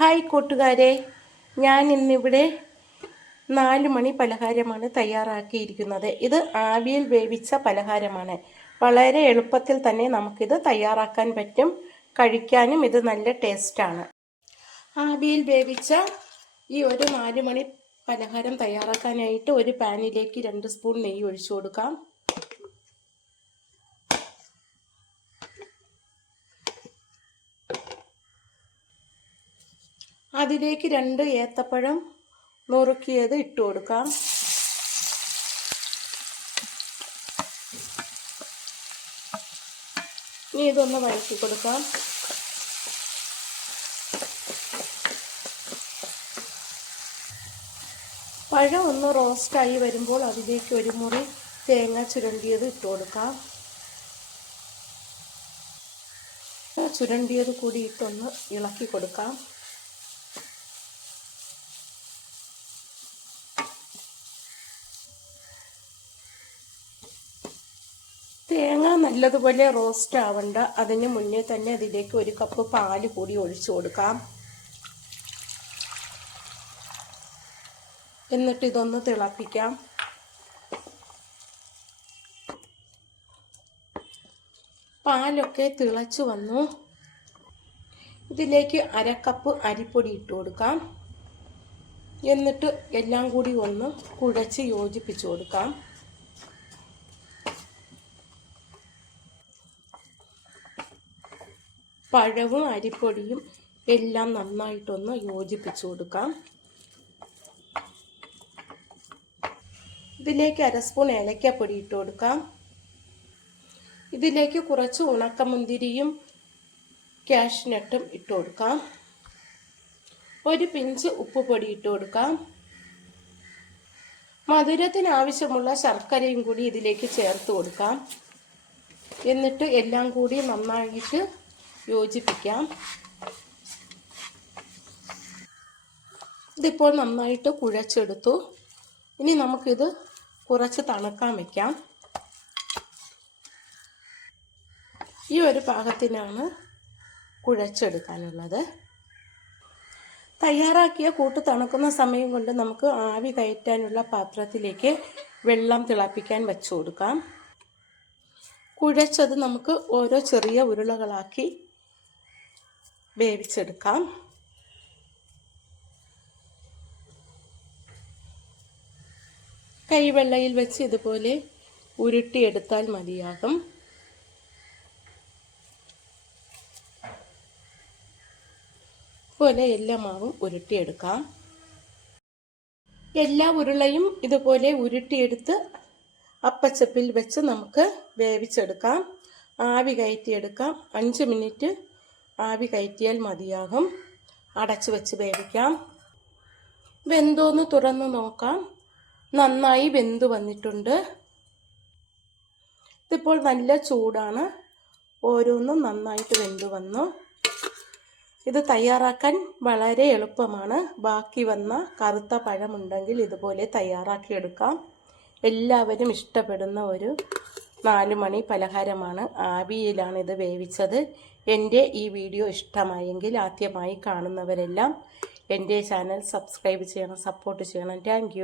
Hi കൂട്ടുകാരെ. ഞാൻ ഇന്നിവിടെ നാല് മണി പലഹാരമാണ് തയ്യാറാക്കിയിരിക്കുന്നത്. ഇത് ആവിയിൽ വേവിച്ച പലഹാരമാണ്. വളരെ എളുപ്പത്തിൽ തന്നെ നമുക്കിത് തയ്യാറാക്കാൻ പറ്റും. കഴിക്കാനും ഇത് നല്ല ടേസ്റ്റാണ്. ആവിയിൽ വേവിച്ച ഈ ഒരു നാല് മണി പലഹാരം തയ്യാറാക്കാനായിട്ട് ഒരു പാനിലേക്ക് രണ്ട് സ്പൂൺ നെയ്യ് ഒഴിച്ചു കൊടുക്കാം. അതിലേക്ക് രണ്ട് ഏത്തപ്പഴം നുറുക്കിയത് ഇട്ട് കൊടുക്കാം. ഇനി ഇതൊന്ന് വഴറ്റി കൊടുക്കാം. പഴം ഒന്ന് റോസ്റ്റായി വരുമ്പോൾ അതിലേക്ക് ഒരു മുറി തേങ്ങ ചുരണ്ടിയത് ഇട്ട് കൊടുക്കാം. ചുരണ്ടിയത് കൂടി ഇട്ടൊന്ന് ഇളക്കി കൊടുക്കാം. തേങ്ങ നല്ലതുപോലെ റോസ്റ്റ് ആവണ്ട. അതിന് മുന്നേ തന്നെ അതിലേക്ക് ഒരു കപ്പ് പാൽ കൂടി ഒഴിച്ചു കൊടുക്കാം. എന്നിട്ട് ഇതൊന്ന് തിളപ്പിക്കാം. പാലൊക്കെ തിളച്ചു വന്നു. ഇതിലേക്ക് അരക്കപ്പ് അരിപ്പൊടി ഇട്ട് കൊടുക്കാം. എന്നിട്ട് എല്ലാം കൂടി ഒന്ന് കുഴച്ച് യോജിപ്പിച്ചു കൊടുക്കാം. പഴവും അരിപ്പൊടിയും എല്ലാം നന്നായിട്ടൊന്ന് യോജിപ്പിച്ചു കൊടുക്കാം. ഇതിലേക്ക് അര സ്പൂൺ ഏലക്കപ്പൊടി ഇട്ട് കൊടുക്കാം. ഇതിലേക്ക് കുറച്ച് ഉണക്കമുന്തിരിയും കാഷ്നട്ടും ഇട്ട് കൊടുക്കാം. ഒരു പിഞ്ച് ഉപ്പ് പൊടി ഇട്ട് കൊടുക്കാം. മധുരത്തിന് ആവശ്യമുള്ള ശർക്കരയും കൂടി ഇതിലേക്ക് ചേർത്ത് കൊടുക്കാം. എന്നിട്ട് എല്ലാം കൂടി നന്നായിട്ട് യോജിപ്പിക്കാം. ഇതിപ്പോൾ നന്നായിട്ട് കുഴച്ചെടുത്തു. ഇനി നമുക്കിത് കുറച്ച് തണുക്കാൻ വയ്ക്കാം ഈ ഒരു പാകത്തിനാണ് കുഴച്ചെടുക്കാനുള്ളത്. തയ്യാറാക്കിയ കൂട്ട് തണുക്കുന്ന സമയം കൊണ്ട് നമുക്ക് ആവി കയറ്റാനുള്ള പാത്രത്തിലേക്ക് വെള്ളം തിളപ്പിക്കാൻ വെച്ചു കൊടുക്കാം. കുഴച്ചത് നമുക്ക് ഓരോ ചെറിയ ഉരുളകളാക്കി വേവിച്ചെടുക്കാം. കൈവെള്ളയിൽ വെച്ച് ഇതുപോലെ ഉരുട്ടിയെടുത്താൽ മതിയാകും. പോലെ എല്ലാ മാവും ഉരുട്ടിയെടുക്കാം. എല്ലാ ഉരുളയും ഇതുപോലെ ഉരുട്ടിയെടുത്ത് അപ്പച്ചപ്പിൽ വെച്ച് നമുക്ക് വേവിച്ചെടുക്കാം. ആവി കയറ്റിയെടുക്കാം. അഞ്ച് മിനിറ്റ് ആവി കയറ്റിയാൽ മതിയാകും. അടച്ചു വെച്ച് വേവിക്കാം. വെന്തോന്ന് തുറന്ന് നോക്കാം. നന്നായി വെന്ത് വന്നിട്ടുണ്ട്. ഇതിപ്പോൾ നല്ല ചൂടാണ്. ഓരോന്നും നന്നായിട്ട് വെന്ത് വന്നു. ഇത് തയ്യാറാക്കാൻ വളരെ എളുപ്പമാണ്. ബാക്കി വന്ന കറുത്ത പഴമുണ്ടെങ്കിൽ ഇതുപോലെ തയ്യാറാക്കിയെടുക്കാം എല്ലാവരും ഇഷ്ടപ്പെടുന്ന ഒരു നാല് മണി പലഹാരമാണ്. ആവിയിലാണ് ഇത് വേവിച്ചത്. എന്റെ ഈ വീഡിയോ ഇഷ്ടമായെങ്കിൽ ആദ്യമായി കാണുന്നവരെല്ലാം എന്റെ ചാനൽ സബ്സ്ക്രൈബ് ചെയ്യണം സപ്പോർട്ട് ചെയ്യണം. താങ്ക്